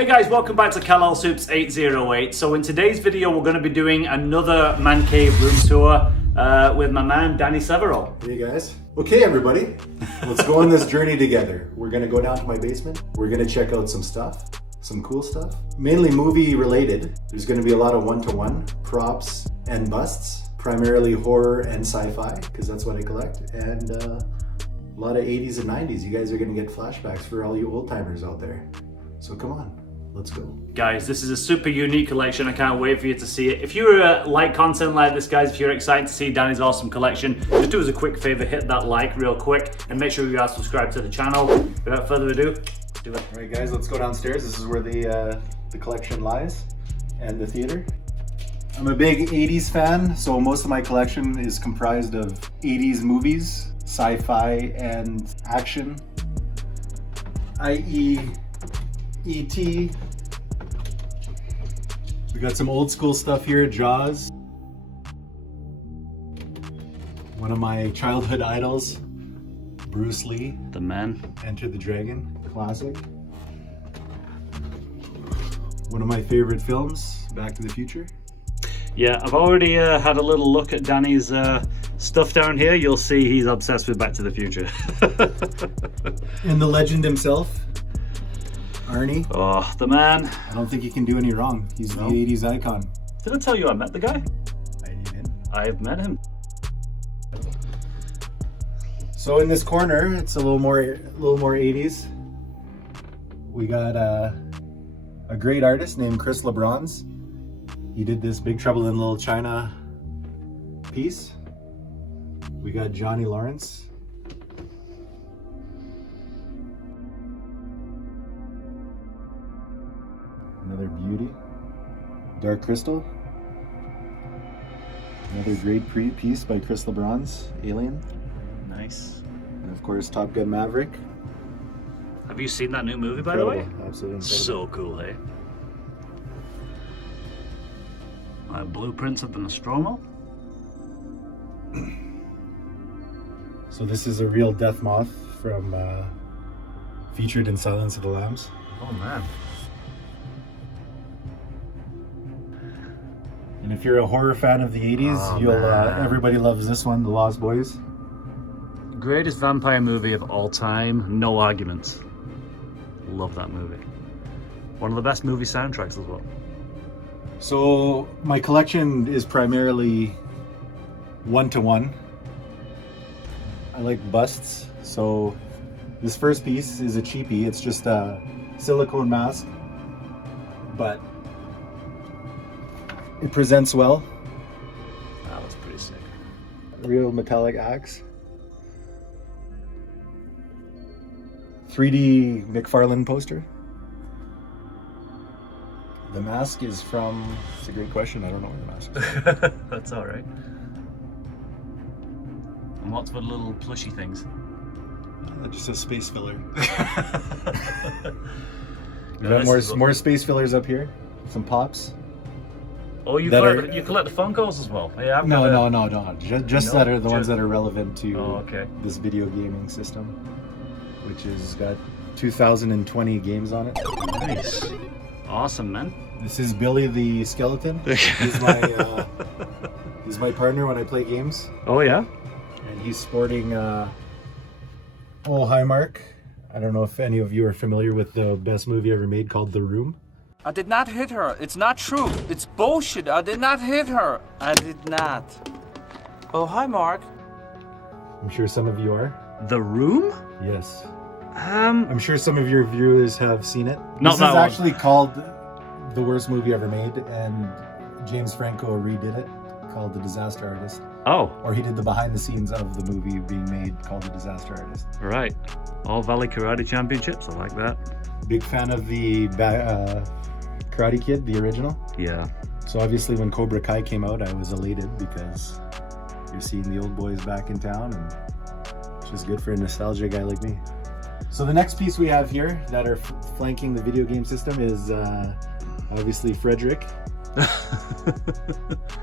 Hey guys, welcome back to Kal-El Soups 808. So in today's video, we're going to be doing another man cave room tour with my man, Danny Severo. Hey guys. Okay everybody, let's go on this journey together. We're going to go down to my basement. We're going to check out some stuff, some cool stuff. Mainly movie related. There's going to be a lot of one-to-one props and busts. Primarily horror and sci-fi, because that's what I collect. And a lot of 80s and 90s. You guys are going to get flashbacks for all you old timers out there. So come on, let's go. Guys, this is a super unique collection. I can't wait for you to see it. If you like content like this, guys, if you're excited to see Danny's awesome collection, just do us a quick favor, hit that like real quick, and make sure you are subscribed to the channel. Without further ado, do it. All right guys, let's go downstairs. This is where the collection lies, and the theater. I'm a big 80s fan, so most of my collection is comprised of 80s movies, sci-fi and action, i.e. E.T. We got some old school stuff here, Jaws. One of my childhood idols, Bruce Lee. The man. Enter the Dragon, classic. One of my favorite films, Back to the Future. Yeah, I've already had a little look at Danny's stuff down here. You'll see he's obsessed with Back to the Future. And the legend himself, Arnie. Oh, the man. I don't think you can do any wrong. He's the 80s icon. Did I tell you I met the guy? I didn't. I've met him. So in this corner, it's a little more 80s. We got a great artist named Chris LeBron's. He did this Big Trouble in Little China piece. We got Johnny Lawrence. Another beauty. Dark Crystal. Another great piece by Chris LeBron's, Alien. Nice. And of course, Top Gun Maverick. Have you seen that new movie, by the way? Absolutely incredible. So cool, hey? Blueprints of the Nostromo. So this is a real death moth from featured in Silence of the Lambs. Oh man. And if you're a horror fan of the 80s, everybody loves this one, The Lost Boys. Greatest vampire movie of all time, no arguments. Love that movie. One of the best movie soundtracks as well. So my collection is primarily one-to-one. I like busts. So this first piece is a cheapie. It's just a silicone mask, but it presents well. That was pretty sick. Real metallic axe. 3D McFarlane poster. The mask is from, it's a great question, I don't know where the mask is. That's alright. And what's for the little plushy things? Just a space filler. We No, got more space fillers up here. Some pops. Oh, you collect the Funkos as well? Yeah, No. Just that are the ones that are relevant to this video gaming system, which has got 2020 games on it. Nice. Awesome, man. This is Billy the Skeleton. He's my partner when I play games. Oh yeah? And he's sporting Highmark. I don't know if any of you are familiar with the best movie ever made called The Room. I did not hit her. It's not true. It's bullshit. I did not hit her. I did not. Oh, hi, Mark. I'm sure some of you are. The Room? Yes. I'm sure some of your viewers have seen it. Not this that is one. actually called the worst movie ever made, and James Franco redid it, called The Disaster Artist. Oh. Or he did the behind the scenes of the movie being made, called The Disaster Artist. Right. All Valley Karate Championships, I like that. Big fan of the Karate Kid, the original. Yeah. So obviously when Cobra Kai came out, I was elated because you're seeing the old boys back in town, and it's just good for a nostalgia guy like me. So the next piece we have here that are flanking the video game system is obviously Frederick.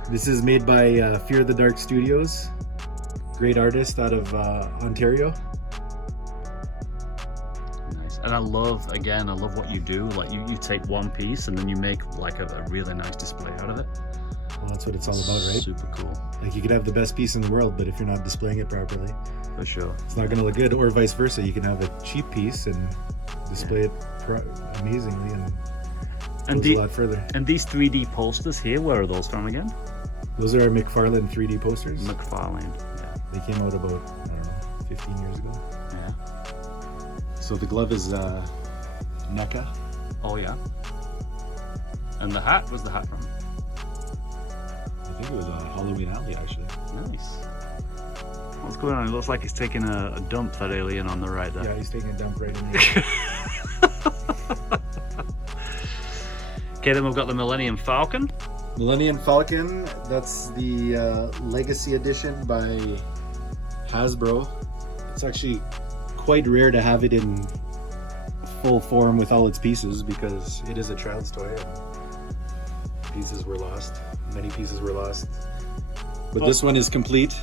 This is made by Fear the Dark Studios. Great artist out of Ontario. And I love what you do. Like you take one piece and then you make like a really nice display out of it. Well, that's what it's all about, right? Super cool. Like you could have the best piece in the world, but if you're not displaying it properly, For sure. it's not going to look good. Or vice versa, you can have a cheap piece and display it amazingly and goes a lot further. And these 3D posters here, where are those from again? Those are our McFarlane 3D posters. McFarlane. Yeah. They came out about, I don't know, 15 years ago. Yeah. So the glove is NECA. Oh yeah. And the hat, where's the hat from? I think it was Halloween Alley, actually. Nice. What's going on? It looks like he's taking a dump, that alien on the right there. Yeah, he's taking a dump right in there. Okay, then we've got the Millennium Falcon. Millennium Falcon, that's the Legacy Edition by Hasbro. It's actually quite rare to have it in full form with all its pieces because it is a child's toy and pieces were lost. Many pieces were lost. But this one is complete.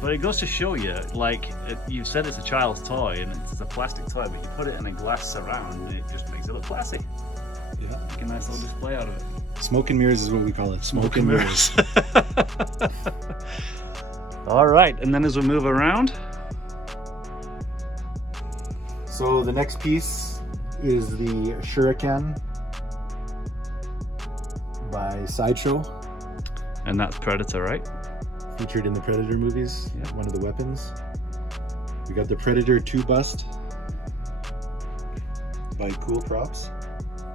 But it goes to show you, like, you said it's a child's toy and it's a plastic toy, but you put it in a glass surround and it just makes it look classy. Yeah. Make a nice little display out of it. Smoke and mirrors is what we call it. Smoke and mirrors. All right, and then as we move around. So the next piece is the Shuriken by Sideshow. And that's Predator, right? Featured in the Predator movies, Yeah. one of the weapons. We got the Predator 2 bust by Cool Props.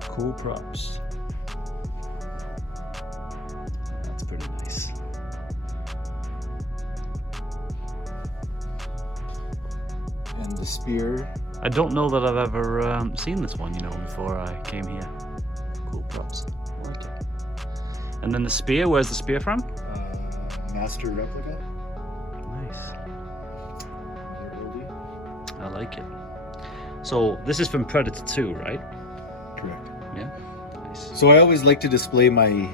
Cool props. That's pretty nice. And the spear. I don't know that I've ever seen this one, before I came here. Cool props. I like it. And then the spear, where's the spear from? Master replica. Nice. I like it. So this is from Predator 2, right? Correct. Yeah. Nice. So I always like to display the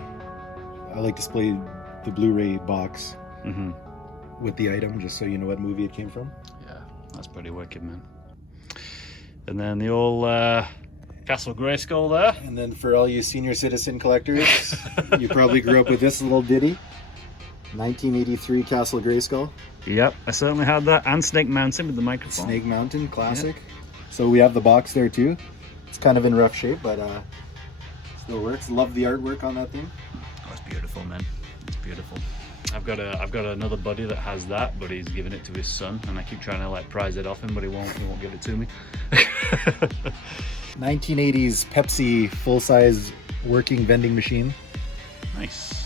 Blu-ray box with the item, just so you know what movie it came from. Yeah, that's pretty wicked, man. And then the old Castle Grayskull there. And then for all you senior citizen collectors, you probably grew up with this little ditty. 1983 Castle Grayskull. Yep, I certainly had that. And Snake Mountain with the microphone. Snake Mountain, classic. Yeah. So we have the box there too. It's kind of in rough shape, but still works. Love the artwork on that thing. Oh, it's beautiful, man. It's beautiful. I've got another buddy that has that, but he's giving it to his son, and I keep trying to like prize it off him, but he won't give it to me. 1980s Pepsi full-size working vending machine. Nice.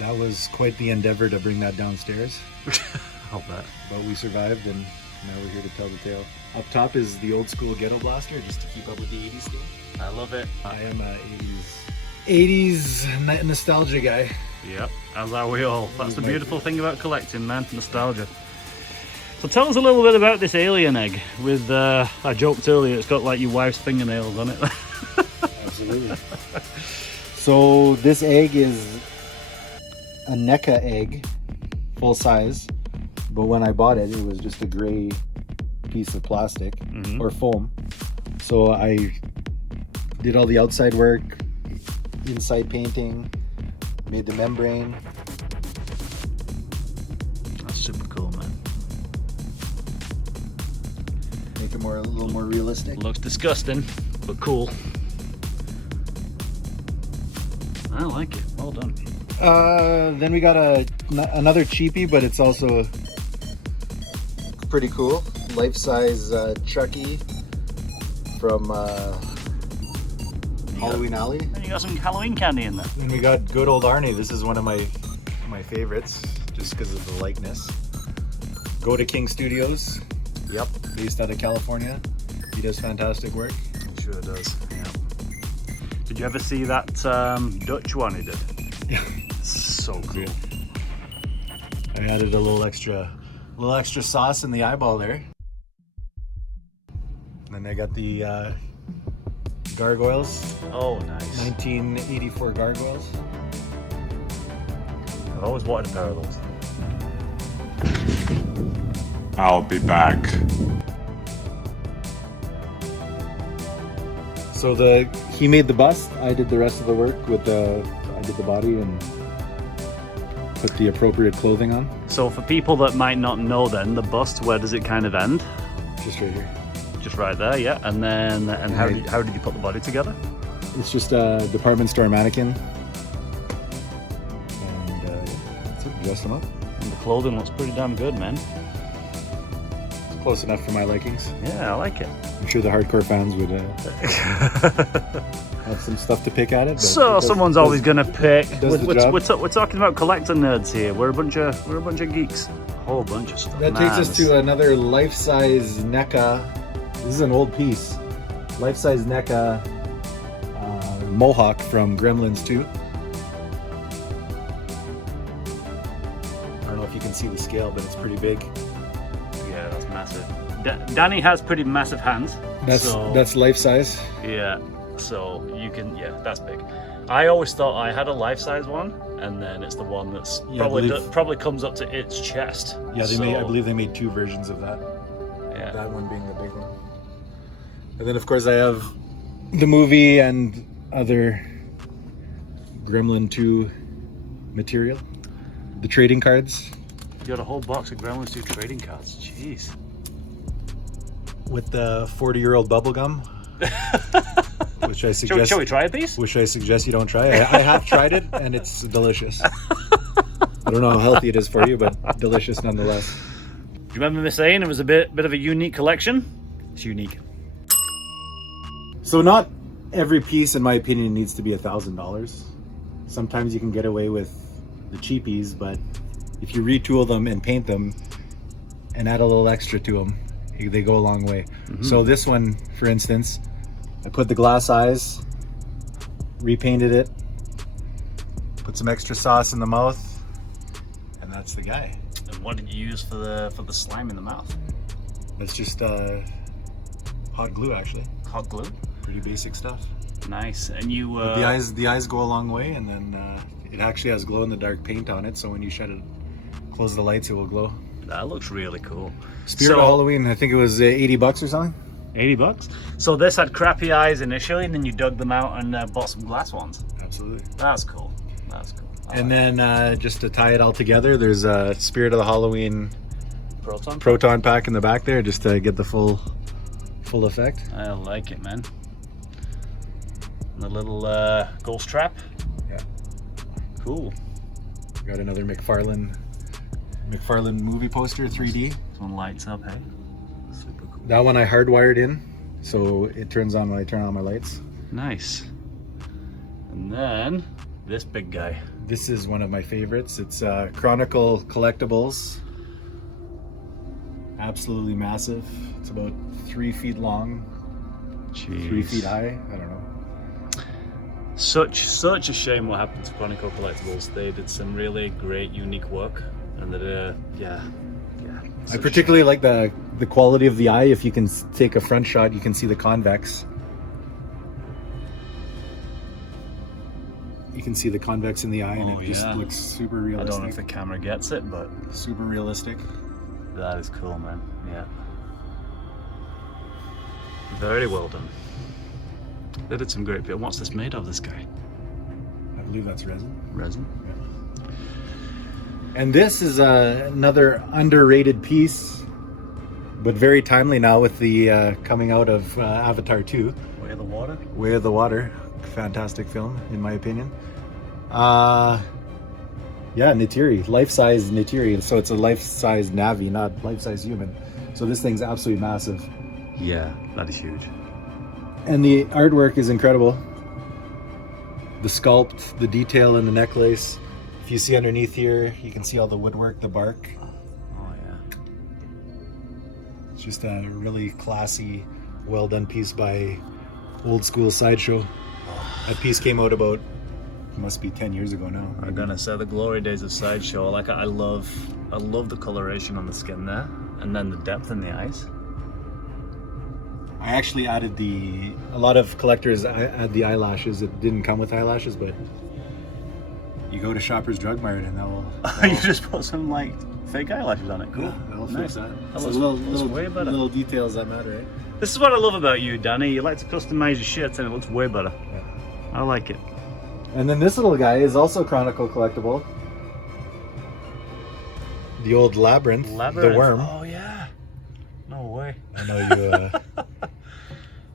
That was quite the endeavor to bring that downstairs. I'll bet. But we survived, and now we're here to tell the tale. Up top is the old school ghetto blaster, just to keep up with the 80s thing. I love it. I am a 80s nostalgia guy. Yep, as are we all. That's the beautiful thing about collecting, man. Nostalgia. So tell us a little bit about this alien egg. With I joked earlier, it's got like your wife's fingernails on it. Absolutely. So this egg is a NECA egg, full size, but when I bought it, it was just a gray piece of plastic or foam. So I did all the outside work, inside painting, made the membrane. That's super cool, man. Make it a little more realistic. Looks disgusting, but cool. I like it. Well done. Then we got another cheapie, but it's also pretty cool. Life-size Chucky from Halloween Alley. And you got some Halloween candy in there. And we got good old Arnie. This is one of my favorites, just because of the likeness. Go to King Studios. Yep. Based out of California. He does fantastic work. He sure does. Yeah. Did you ever see that Dutch one he did? Yeah. So cool. I added a little extra sauce in the eyeball there. And then I got the gargoyles. Oh, nice. 1984 gargoyles. I've always wanted a pair of those. I'll be back. So he made the bust. I did the rest of the work I did the body and put the appropriate clothing on. So for people that might not know then, the bust, where does it kind of end? Just right here. Just right there, yeah. And then, how did you put the body together? It's just a department store mannequin. And that's it, dress them up. And the clothing looks pretty damn good, man. It's close enough for my likings. Yeah, I like it. I'm sure the hardcore fans would have some stuff to pick at it. So someone's always gonna pick. We're talking about collector nerds here. We're a bunch of geeks. A whole bunch of stuff. That takes us to another life-size NECA. This is an old piece. Life-size NECA Mohawk from Gremlins 2. I don't know if you can see the scale, but it's pretty big. Yeah, that's massive. Danny has pretty massive hands. That's life-size. Yeah, so you can, that's big. I always thought I had a life-size one, and then it's the one that's probably comes up to its chest. Yeah, I believe they made 2 versions of that. Yeah. That one being the big one. And then of course I have the movie and other Gremlin 2 material. The trading cards. You got a whole box of Gremlins 2 trading cards. Jeez. With the 40-year-old bubble gum. Which I suggest. Shall we try a piece? Which I suggest you don't try. I have tried it and it's delicious. I don't know how healthy it is for you, but delicious nonetheless. Do you remember me saying it was a bit of a unique collection? It's unique. So not every piece, in my opinion, needs to be $1,000. Sometimes you can get away with the cheapies, but if you retool them and paint them and add a little extra to them, they go a long way. Mm-hmm. So this one, for instance, I put the glass eyes, repainted it, put some extra sauce in the mouth, and that's the guy. And what did you use for the slime in the mouth? That's just hot glue, actually. Hot glue? Pretty basic stuff. Nice. And you the eyes go a long way, and then it actually has glow-in-the-dark paint on it, so when you shut it, close the lights, it will glow. That looks really cool. Spirit of Halloween, I think it was $80 or something. $80. So this had crappy eyes initially, and then you dug them out and bought some glass ones. Absolutely. That's cool. That's cool. And then just to tie it all together, there's a Spirit of the Halloween proton pack in the back there, just to get the full effect. I like it, man. And the little ghost trap. Yeah. Cool. Got another McFarlane movie poster, 3D. This one lights up, hey? Super cool. That one I hardwired in, so it turns on when I turn on my lights. Nice. And then this big guy. This is one of my favorites. It's Chronicle Collectibles. Absolutely massive. It's about 3 feet long, Jeez. 3 feet high. I don't know. Such a shame what happened to Chronicle Collectibles. They did some really great, unique work, and I particularly like the quality of the eye. If you can take a front shot, you can see the convex. You can see the convex in the eye, and it just looks super realistic. I don't know if the camera gets it, but super realistic. That is cool, man. Yeah. Very well done. They did some great bit. What's this made of, this guy? I believe that's resin. Resin? Yeah. And this is another underrated piece, but very timely now with the coming out of Avatar 2. Way of the Water? Way of the Water. Fantastic film, in my opinion. Yeah, Neytiri. Life-size Neytiri. So it's a life-size Navi, not life-size human. So this thing's absolutely massive. Yeah, that is huge. And the artwork is incredible. The sculpt, the detail in the necklace. If you see underneath here, you can see all the woodwork, the bark. Oh yeah. It's just a really classy, well done piece by Old School Sideshow. That piece came out about, must be 10 years ago now. I'm gonna say the glory days of Sideshow. Like I love the coloration on the skin there, and then the depth in the eyes. I actually added a lot of collectors add the eyelashes. It didn't come with eyelashes, but you go to Shoppers Drug Mart and that will you just put some like fake eyelashes on it. Cool. Yeah, that'll fix that. That So looks way better. little details that matter, right? This is what I love about you, Danny. You like to customize your shit and it looks way better. Yeah. I like it. And then this little guy is also Chronicle collectible. The old Labyrinth, the worm. Oh yeah. No way. I know you.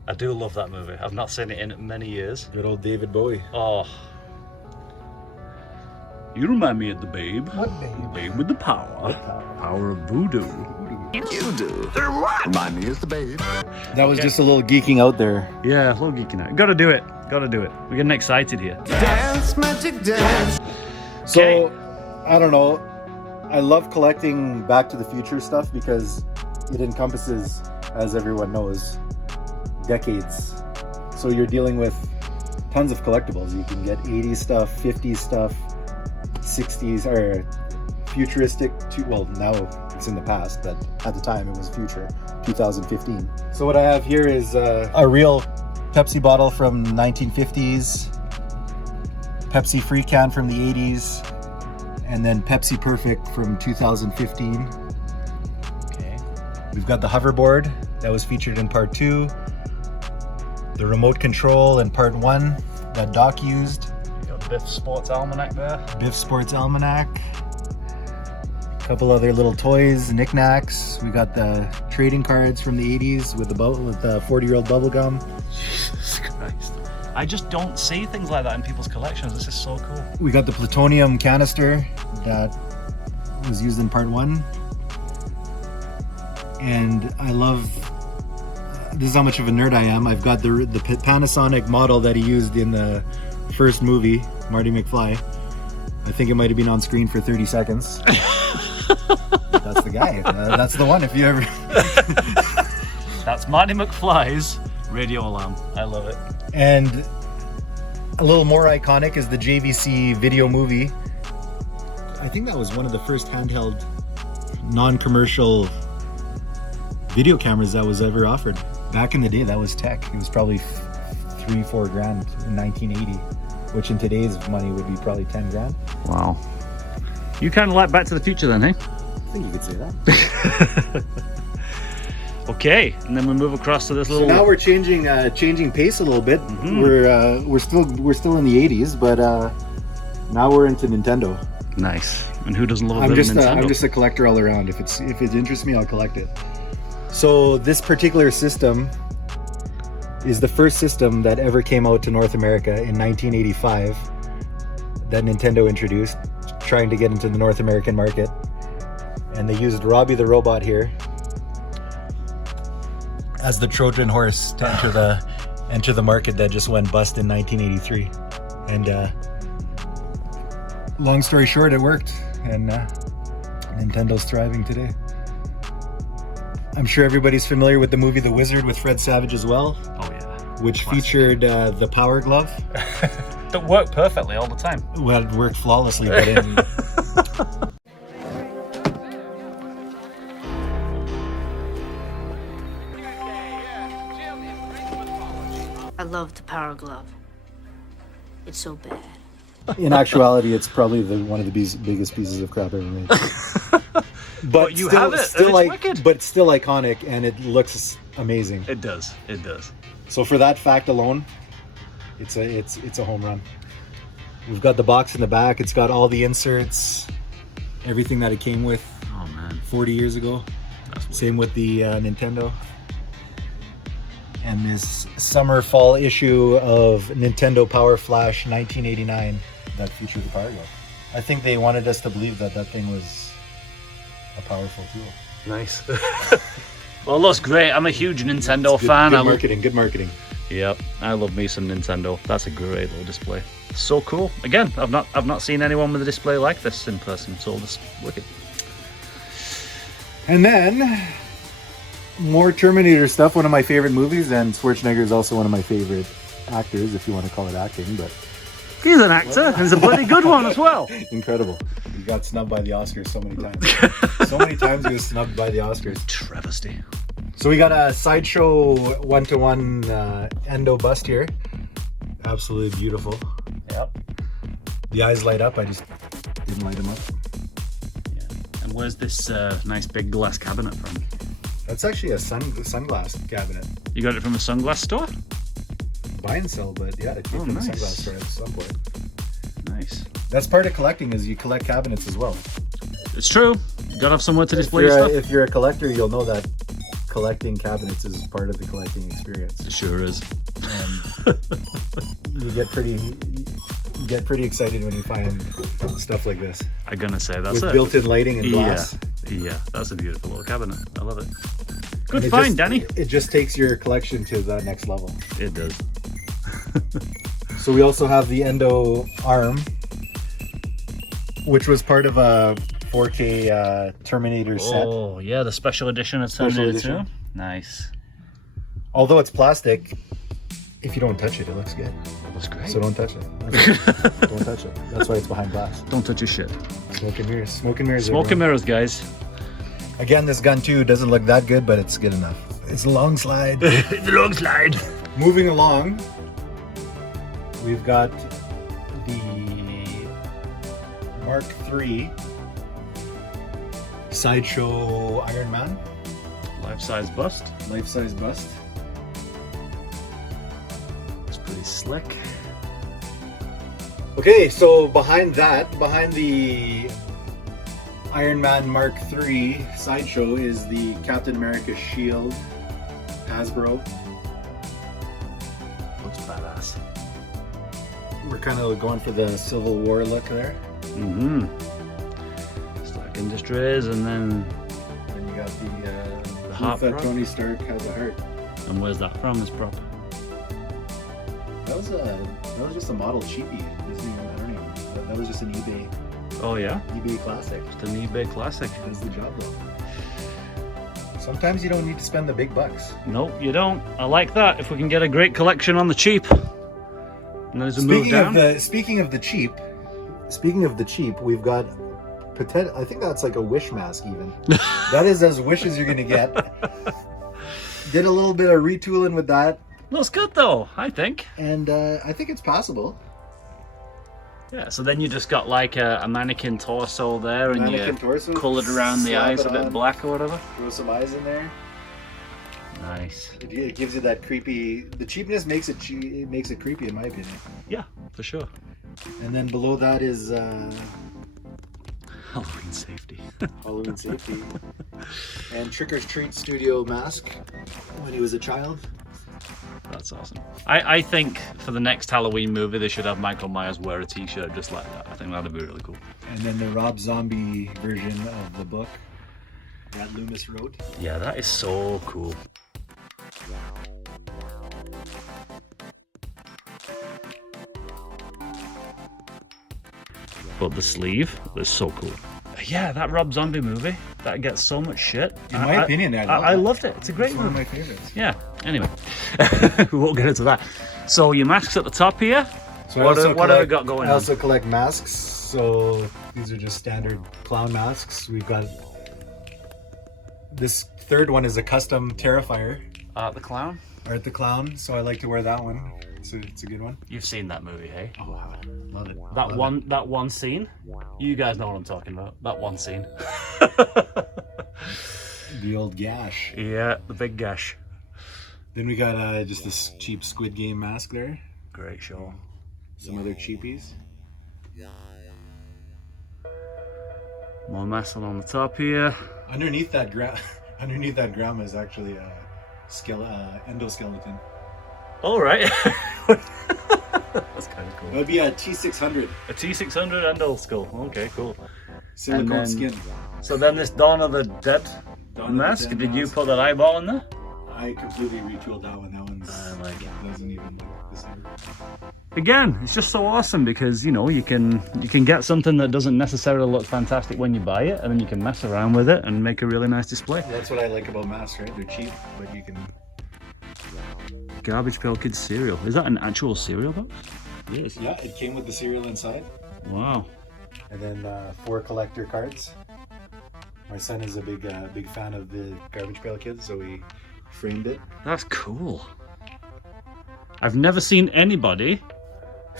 I do love that movie. I've not seen it in many years. Good old David Bowie. Oh. You remind me of the Babe. What babe? Babe with the power. Power of voodoo. You do. Remind me is the babe. That was just a little geeking out there. Yeah, a little geeking out. Gotta do it. Gotta do it. We're getting excited here. Dance, magic dance. So, I don't know. I love collecting Back to the Future stuff because it encompasses, as everyone knows, decades. So you're dealing with tons of collectibles. You can get 80s stuff, 50s stuff, 60s, or futuristic, well, now it's in the past, but at the time it was future, 2015. So what I have here is a real Pepsi bottle from 1950s, Pepsi free can from the 80s, and then Pepsi Perfect from 2015. Okay. We've got the hoverboard that was featured in part 2, the remote control in part 1 that Doc used, You got the Biff Sports Almanac there. Biff Sports Almanac, a couple other little toys, knickknacks. We got the trading cards from the 80s with the 40-year-old bubble gum. Jesus Christ. I just don't see things like that in people's collections. This is so cool. We got the plutonium canister that was used in part 1. And I love, this is how much of a nerd I am. I've got the Panasonic model that he used in the first movie, Marty McFly. I think it might have been on screen for 30 seconds. That's the guy. That's the one if you ever... That's Marty McFly's radio alarm. I love it. And a little more iconic is the JVC video movie. I think that was one of the first handheld, non-commercial video cameras that was ever offered. Back in the day, that was tech. It was probably $3-4 grand in 1980, which in today's money would be probably 10 grand. Wow. You kind of like Back to the Future then, hey? I think you could say that. Okay, and then we move across to this little... So now we're changing pace a little bit. Mm-hmm. We're still in the 80s, but now we're into Nintendo. Nice. And who doesn't love a I'm bit just of Nintendo? I'm just a collector all around. If it interests me, I'll collect it. So this particular system is the first system that ever came out to North America in 1985 that Nintendo introduced, trying to get into the North American market. And they used Robbie the Robot here as the Trojan horse to enter the market that just went bust in 1983. And long story short, it worked, and Nintendo's thriving today. I'm sure everybody's familiar with the movie The Wizard with Fred Savage as well. Oh yeah. Which featured the Power Glove. That work perfectly all the time. Well, it worked flawlessly, but in... I love the Power Glove. It's so bad. In actuality, it's probably one of the biggest pieces of crap ever made. But you still, have it, still and it's wicked. but it's still iconic, and it looks amazing. It does. It does. So for that fact alone, it's a home run. We've got the box in the back. It's got all the inserts, everything that it came with. Oh man. 40 years ago. Same with the Nintendo. And this summer fall issue of Nintendo Power Flash 1989 that featured the Power Glove. I think they wanted us to believe that thing was a powerful tool. Nice. Well, it looks great. I'm a huge Nintendo fan. Good marketing. Yep, I love me some Nintendo. That's a great little display. So cool. Again, I've not seen anyone with a display like this in person, so this wicked. And then more Terminator stuff. One of my favorite movies, and Schwarzenegger is also one of my favorite actors, if you want to call it acting. But he's an actor, and he's a bloody good one as well. Incredible. He got snubbed by the Oscars so many times. So many times he was snubbed by the Oscars. Travesty. So we got a Sideshow 1-to-1 endo bust here. Absolutely beautiful. Yep. The eyes light up. I just didn't light them up. Yeah. And where's this nice big glass cabinet from? That's actually a sunglass cabinet. You got it from a sunglass store? Buy and sell, but yeah, it came from nice. a sunglass store at some point. Nice. That's part of collecting, is you collect cabinets as well. It's true. You gotta have somewhere to display your stuff. If you're a collector, you'll know that collecting cabinets is part of the collecting experience. It sure is. And you get pretty excited when you find stuff like this. I'm gonna say that's with it. built-in lighting and glass. Yeah, that's a beautiful little cabinet. I love it. Good And find, Danny. It just takes your collection to the next level. It does. So we also have the Endo arm, which was part of a 4K Terminator set. Oh, yeah, the special edition of Special Terminator 2. edition. Nice. Although it's plastic, if you don't touch it, it looks good. That was great. So don't touch it. Don't touch it. That's why it's behind glass. Don't touch your shit. Smoke and mirrors. Smoke and mirrors. Smoke and everyone. mirrors, guys. Again, this gun too doesn't look that good, but it's good enough. It's a long slide. It's a long slide. Moving along, we've got the Mark III Sideshow Iron Man Life-size bust. life-size bust. It's pretty slick. Okay, so behind the Iron Man Mark III Sideshow is the Captain America shield Hasbro. Looks badass. We're kind of going for the Civil War look there. Mm-hmm. Stark Industries, and then And you got the heart proof that prop. Tony Stark has a heart. and where's that from? This prop. That was just a model cheapie. I don't even. That was just an eBay Oh yeah, eBay classic. just an eBay classic. Does the job though. Sometimes you don't need to spend the big bucks. Nope, you don't. I like that. If we can get a great collection on the cheap. And then as we move down. Speaking of the cheap, we've got I think that's like a wish mask even. That is as wish as you're gonna get. Did a little bit of retooling with that, Looks good though, I think. and I think it's possible. Yeah, so then you just got like a mannequin torso there, and Mannequin you torso, coloured around the slap eyes it a bit on. black or whatever. Throw some eyes in there. Nice. It gives you that creepy. The cheapness makes it creepy in my opinion. Yeah, for sure. And then below that is Halloween safety. Halloween safety and Trick or Treat Studio mask when he was a child. That's awesome. I think for the next Halloween movie, they should have Michael Myers wear a t-shirt just like that. I think that'd be really cool. And then the Rob Zombie version of the book that Loomis wrote. Yeah, that is so cool. But the sleeve is so cool. Yeah, that Rob Zombie movie, that gets so much shit. In my opinion, I loved it. It's a great It's one of movie. my favorites. Yeah, anyway. We won't get into that. So your mask's at the top here. So What have we got going I on? also collect masks. So these are just standard clown masks. We've got this third one is a custom Terrifier, Art the Clown. Art the Clown. So I like to wear that one. It's a good one. You've seen that movie, hey? Oh wow, love it. That one scene. You guys know what I'm talking about. That one scene. The old gash. Yeah, the big gash. Then we got just this cheap Squid Game mask there. Great show. Some other cheapies. More muscle on the top here. Underneath that grandma is actually a endoskeleton. All right. That's kind of That cool. would be a T600 A T600 Endo skull. Okay, cool. silicone then- skin. So then this Dawn of the Dead Dawn of the mask. Dead Did you mask. put that eyeball in there? I completely retooled that one. That one's I like it. doesn't even look the same. Again, it's just so awesome because you know you can get something that doesn't necessarily look fantastic when you buy it, and then you can mess around with it and make a really nice display. That's what I like about masks, right? They're cheap, but you can. Garbage Pail Kids cereal. Is that an actual cereal box? Yes. Yeah, it came with the cereal inside, Wow. and then 4 collector cards. My son is a big fan of the Garbage Pail Kids, so we framed it. That's cool. I've never seen anybody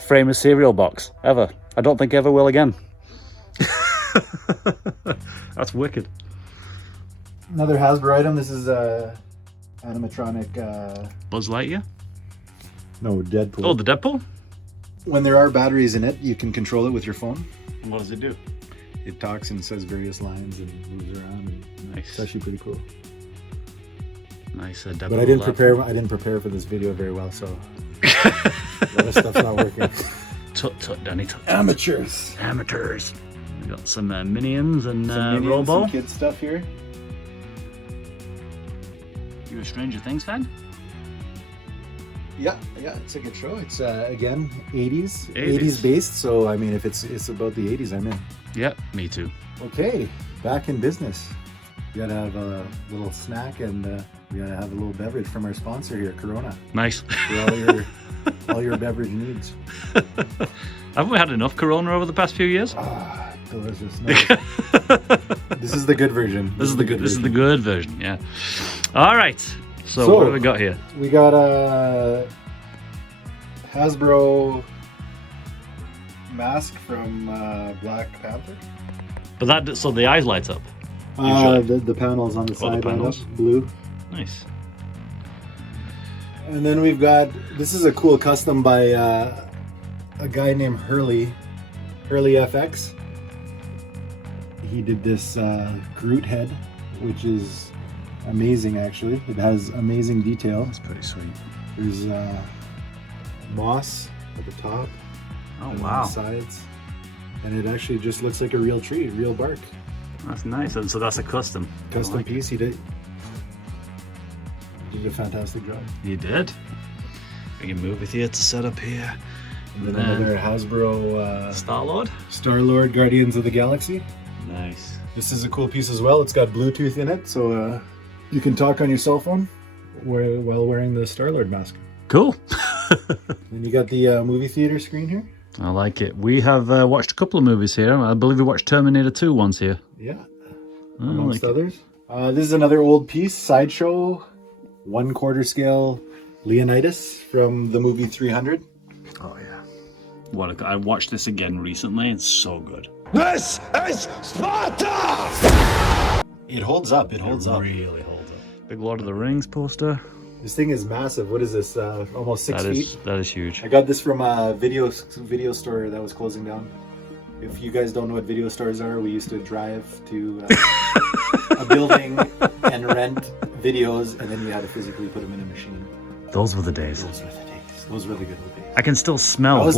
frame a cereal box, ever. I don't think I ever will again. That's wicked. Another Hasbro item. This is animatronic. Buzz Lightyear? No, Deadpool. Oh, the Deadpool? When there are batteries in it, you can control it with your phone. What does it do? It talks and says various lines and moves around. And Nice. It's actually pretty cool. Nice Deadpool. But I didn't prepare for this video very well, so a lot of stuff's not working. Tut tut, Danny, tut. Amateurs. Amateurs. We got some Minions and Some Minions, Robo. some kid stuff here. You a Stranger Things fan? Yeah, it's a good show. It's again 80s 80s. based. So I mean, if it's about the 80s, I'm in. Yeah, me too. Okay, back in business. We gotta have a little snack and we gotta have a little beverage from our sponsor here, Corona, Nice. for all your beverage needs. Haven't we had enough Corona over the past few years? Ah, delicious. This is the good version. This is the good version. Yeah. All right. So what do we got here? We got a Hasbro mask from Black Panther. But so the eyes light up. Usually. The panels on the side light up panels. blue. Nice. And then we've got, this is a cool custom by a guy named Hurley FX. He did this Groot head, which is amazing actually. It has amazing detail. That's pretty sweet. There's moss at the top. Oh and on wow. the sides. And it actually just looks like a real tree, real bark. That's nice. And so that's a custom. Custom I like piece. He did a fantastic job. it. You did. We can move with you to set up here. And then another Hasbro Star-Lord. Guardians of the Galaxy. Nice. This is a cool piece as well. It's got Bluetooth in it, so you can talk on your cell phone while wearing the Star-Lord mask. Cool. Then you got the movie theater screen here. I like it. We have watched a couple of movies here. I believe we watched Terminator 2 once here. Yeah, I amongst like it. others. This is another old piece, Sideshow, 1/4 scale Leonidas from the movie 300. Oh yeah. I watched this again recently. It's so good. This is Sparta! It holds up. It holds up. Really holds up. Big Lord of the Rings poster. This thing is massive. What is this? Almost 6 feet. That is huge. I got this from a video store that was closing down. If you guys don't know what video stores are, we used to drive to a building and rent videos, and then you had to physically put them in a machine. Those were the days. Those were the days. Those were the good old days. I can still smell. That was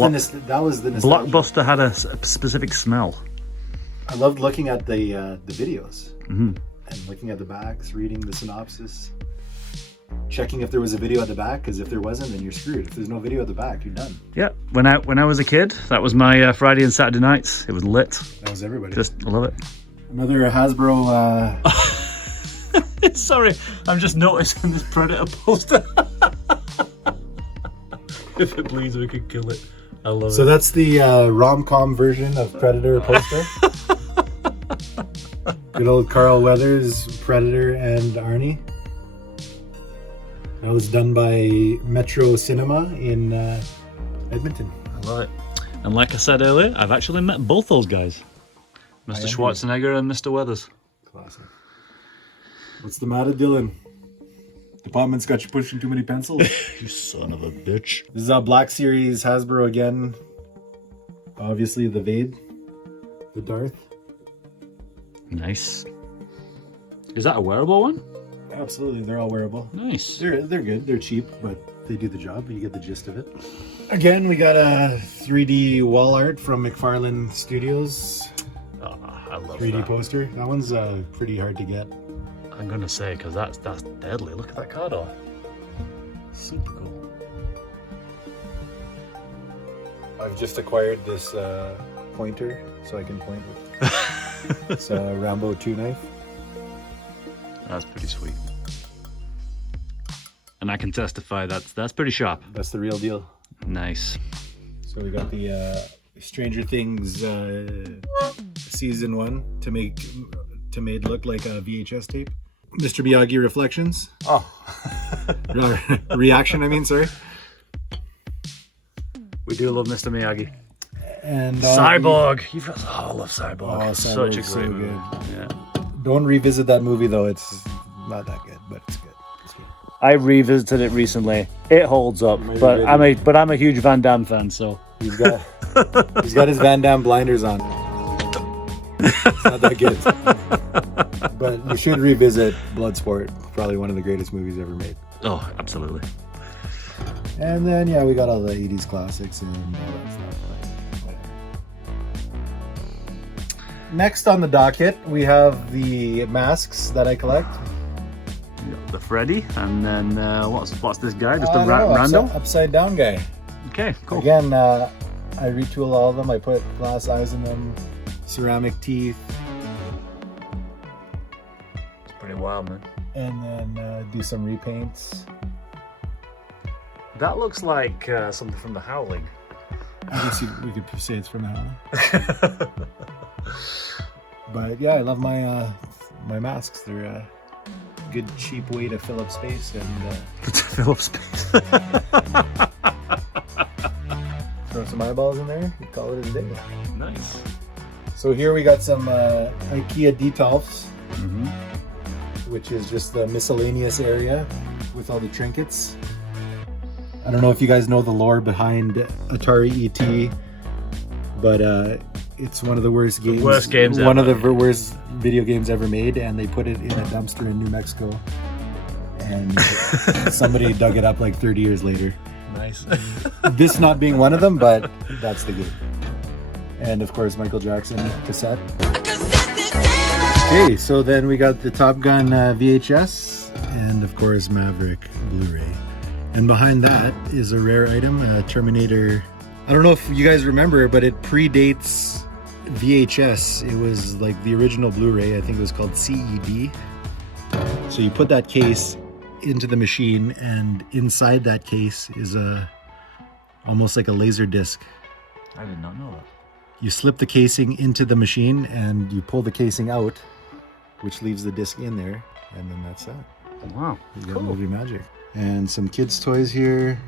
the nostalgia. Blockbuster had a specific smell. I loved looking at the videos Mhm. and looking at the backs, reading the synopsis, checking if there was a video at the back, because if there wasn't, then you're screwed. If there's no video at the back, you're done. Yeah. When I was a kid, that was my Friday and Saturday nights. It was lit. That was everybody. I love it. Another Hasbro. Sorry, I'm just noticing this Predator poster. If it bleeds, we could kill it. I love it. So that's the rom-com version of Predator poster. Good old Carl Weathers, Predator, and Arnie. That was done by Metro Cinema in Edmonton. I love it. And like I said earlier, I've actually met both those guys. Mr. Schwarzenegger and Mr. Weathers. Classic. What's the matter, Dylan? Department's got you pushing too many pencils? You son of a bitch. This is a Black Series Hasbro again. Obviously the Vade. The Darth. Nice. Is that a wearable one? Absolutely, they're all wearable. Nice. They're good. They're cheap, but they do the job. You get the gist of it. Again, we got a 3D wall art from McFarlane Studios. Oh, I love 3D that. poster. That one's pretty hard to get. I'm gonna say, because that's deadly. Look at that card art. Super cool. I've just acquired this pointer so I can point with. It's a Rambo 2 knife. That's pretty sweet. And I can testify that's pretty sharp. That's the real deal. Nice. So we got the Stranger Things season 1 to made look like a VHS tape. Mr. Miyagi Reflections. Oh. Reaction, I mean, sorry. We do love Mr. Miyagi. And Cyborg. I love Cyborg. Oh, Such a Cyborg's great so movie. good. Yeah. Don't revisit that movie though. It's not that good, but it's good. It's good. I revisited it recently. It holds up, might but be I'm a huge Van Damme fan, so He's got his Van Damme blinders on. It's not that good. But you should revisit Bloodsport. Probably one of the greatest movies ever made. oh, absolutely. And then yeah, we got all the 80s classics and all that stuff. But whatever. Next on the docket, we have the masks that I collect. The Freddy, and then what's this guy? Just I a don't know, random? upside down guy. Okay, cool. Again, I retool all of them. I put glass eyes in them, ceramic teeth, It's pretty wild, man. and then do some repaints. That looks like something from The Howling. I guess we could say it's from the Howling. But yeah, I love my my masks. They're a good cheap way to fill up space and Fill up space. throw some eyeballs in there. You call it a day. Nice. So here we got some IKEA Detolfs, Mm-hmm. which is just the miscellaneous area with all the trinkets. I don't know if you guys know the lore behind Atari ET, but it's one of the worst games. worst games One ever. of the worst video games ever made, and they put it in a dumpster in New Mexico. And somebody dug it up like 30 years later. Nice. This not being one of them, but that's the game. And of course, Michael Jackson cassette. Okay, so then we got the Top Gun VHS, and of course Maverick Blu-ray. And behind that is a rare item, a Terminator. I don't know if you guys remember, but it predates VHS. It was like the original Blu-ray. I think it was called CED. So you put that case into the machine, and inside that case is almost like a laser disc. I did not know that. You slip the casing into the machine and you pull the casing out, which leaves the disc in there, and then that's that. Wow. You got movie magic. And some kids' toys here.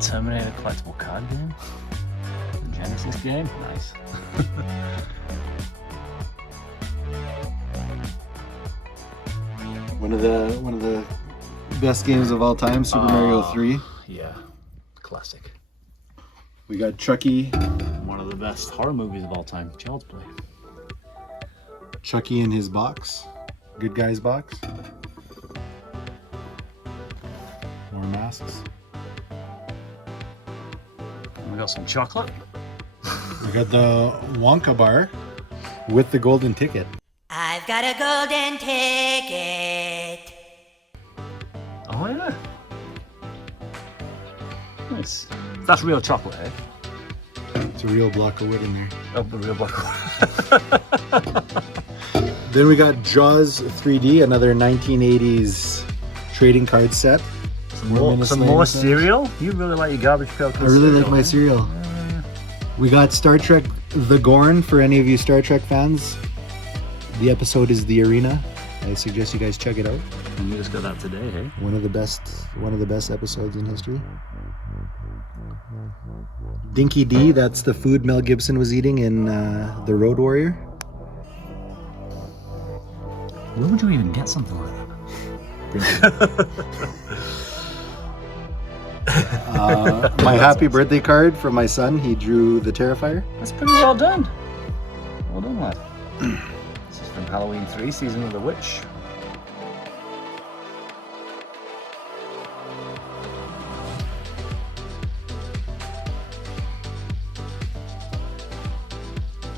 Terminator collectible card game. Genesis game. Nice. One of the best games of all time, Super Mario 3. Yeah. Classic. We got Chucky, One of the best horror movies of all time. Child's Play. Chucky in his box, Good Guys box. More masks. We got some chocolate. We got the Wonka bar with the golden ticket. I've got a golden ticket. Oh yeah. Nice. That's real chocolate, eh? It's a real block of wood in there. Oh, the real black. Then we got Jaws 3D, another 1980s trading card set. Some more cereal. You really like your Garbage Pail Kids I really like cereal, my eh? cereal. We got Star Trek The Gorn for any of you Star Trek fans. The episode is The Arena. I suggest you guys check it out. And you just got that today, hey? One of the best episodes in history. Dinky D, that's the food Mel Gibson was eating in The Road Warrior. Where would you even get something like that? My happy birthday card from my son. He drew the Terrifier. That's pretty well done. Well done, lad. This is from Halloween 3, Season of the Witch.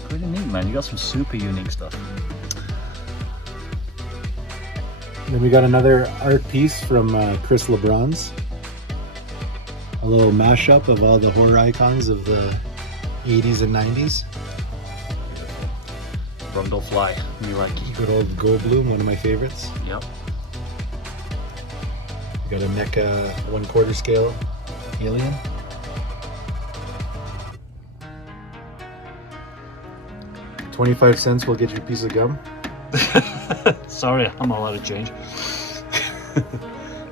Pretty neat, man. You got some super unique stuff. Then we got another art piece from Chris LeBron's. A little mashup of all the horror icons of the 80s and 90s. Brundlefly, me like you. Good old Goldblum, one of my favorites. Yep. We got a NECA 1/4 scale alien. $0.25 will get you a piece of gum. Sorry, I'm not allowed to change.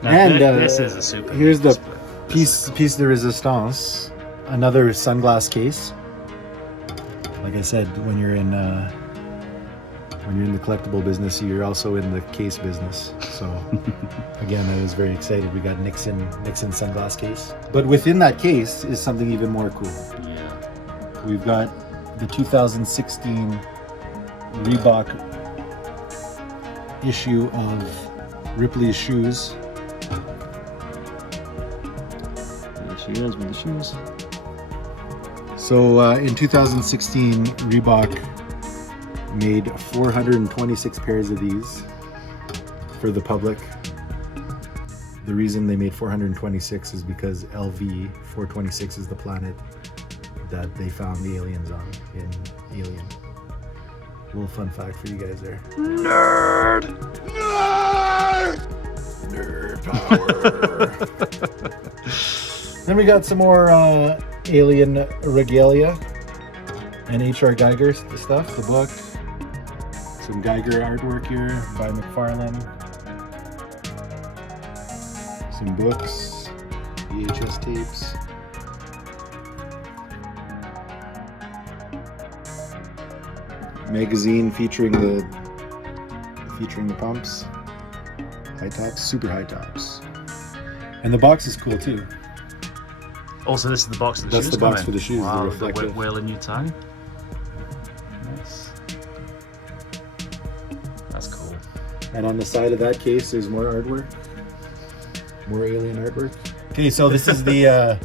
Now, And this is a super. here's the display. piece de resistance. another sunglass case. Like I said, when you're in the collectible business, you're also in the case business. So again, I was very excited. We got Nixon sunglass case. But within that case is something even more cool. Yeah. We've got the 2016 Reebok issue of Ripley's shoes. There she is with the shoes. So in 2016, Reebok made 426 pairs of these for the public. The reason they made 426 is because LV 426 is the planet that they found the aliens on in Alien. A little fun fact for you guys there. Nerd! Nerd power. Then we got some more Alien regalia and H.R. Geiger stuff, the book. Some Geiger artwork here by McFarlane. Some books, VHS tapes. Magazine featuring the pumps. High tops, super high tops. And the box is cool too. Also, this is the box that the That's shoes the box come for in. the shoes, the Wow, reflective. whale in new time. Nice. That's cool. And on the side of that case, there's more artwork. More alien artwork. Okay, so this is the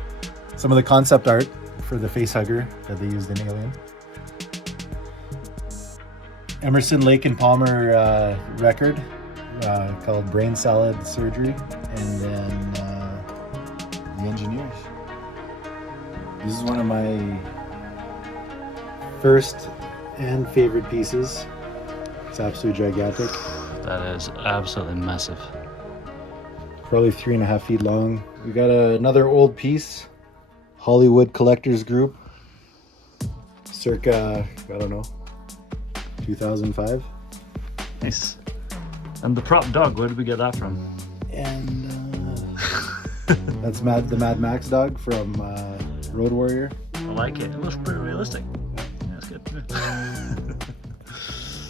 some of the concept art for the face hugger that they used in Alien. Emerson, Lake and Palmer record called Brain Salad Surgery, and then The Engineers. This is one of my first and favorite pieces. It's absolutely gigantic. That is absolutely massive. Probably 3.5 feet long. We got another old piece, Hollywood Collectors Group, circa, I don't know, 2005. Nice. And the prop dog, where did we get that from? And that's the Mad Max dog from Road Warrior. I like it. It looks pretty realistic. Yeah, that's good.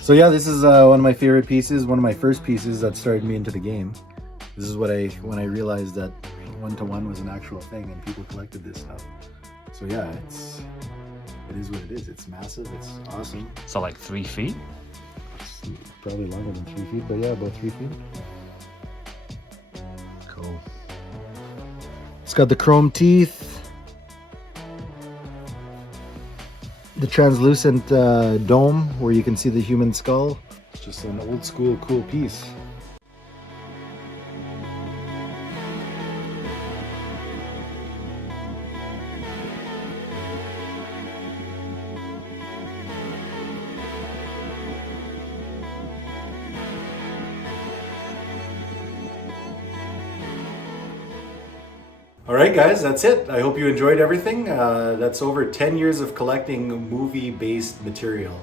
So yeah, this is one of my favorite pieces, one of my first pieces that started me into the game. This is when I realized that 1-to-1 was an actual thing and people collected this stuff. So yeah, it is what it is. It's massive, it's awesome. So like 3 feet? It's probably longer than 3 feet, but yeah, about 3 feet. Cool. It's got the chrome teeth, the translucent dome where you can see the human skull. It's just an old school cool piece. Alright guys, that's it. I hope you enjoyed everything. That's over 10 years of collecting movie-based material.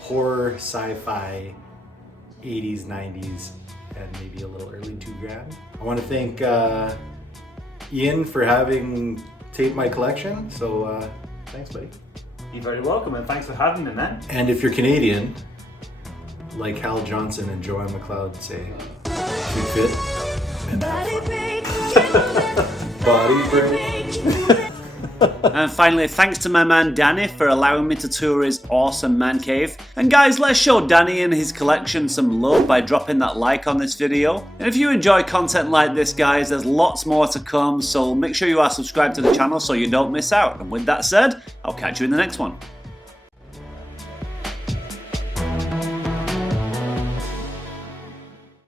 Horror, sci-fi, 80s, 90s, and maybe a little early 2 grand. I want to thank Ian for having taped my collection, so thanks buddy. You're very welcome, and thanks for having me, man. And if you're Canadian, like Hal Johnson and Joanne McLeod say, keep fit and have fun. Body break. And finally, thanks to my man Danny for allowing me to tour his awesome man cave. And guys, let's show Danny and his collection some love by dropping that like on this video. And if you enjoy content like this, guys, there's lots more to come, so make sure you are subscribed to the channel so you don't miss out. And with that said, I'll catch you in the next one.